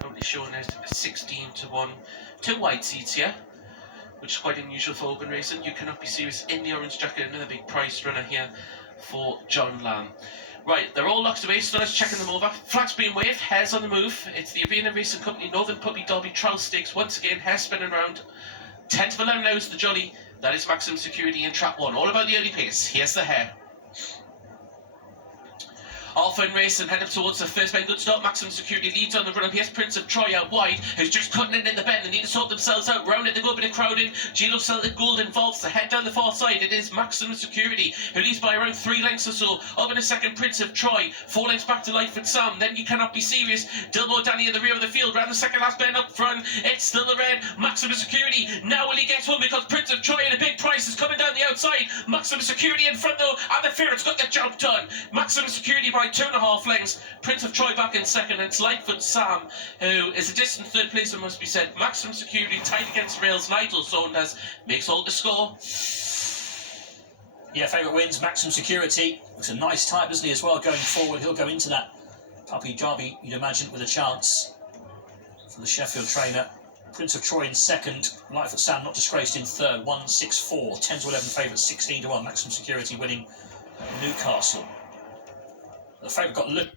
Currently showing out 16-1. 2 wide seats here, which is quite unusual for open racing. You Cannot Be Serious in the orange jacket, another big price runner here for John Lamb. Right, they're all locked away, so let's checking them over. Flags being waved, hair's on the move. It's the Urbana Racing Company Northern Puppy Derby Trial Stakes. Once again, hair spinning round. 10th of 11 now is the Jolly. That is Maximum Security in trap 1. All about the early pace. Here's the hair. Alpha and Race and head up towards the first bend. Good start. Maximum Security leads on the run up. Here's Prince of Troy out wide, who's just cutting it in the bend. They need to sort themselves out. Round it, they go a bit of crowding. Gilo Celtic Gold involves the head down the far side. It is Maximum Security who leads by around 3 lengths or so. Up in a second, Prince of Troy. 4 lengths back to Lightfoot Sam. Then You Cannot Be Serious. Dilbo Danny in the rear of the field. Round the second last bend up front. It's still the red. Maximum Security. Now will he get one because Prince of Troy and a big price is coming down the outside. Maximum Security in front though, and the Ferret's got the job done. Maximum Security by 2.5 lengths. Prince of Troy back in second, and it's Lightfoot Sam, who is a distant third place, it must be said. Maximum Security tight against rails. Nigel Saunders makes all the score. Yeah, favourite wins, Maximum Security. Looks a nice type, doesn't he, as well, going forward. He'll go into that Puppy Derby, you'd imagine, with a chance for the Sheffield trainer. Prince of Troy in second, Lightfoot Sam not disgraced in third, 1-6-4, 10-11 favourite, 16-1, Maximum Security winning Newcastle. The favourite got Luke.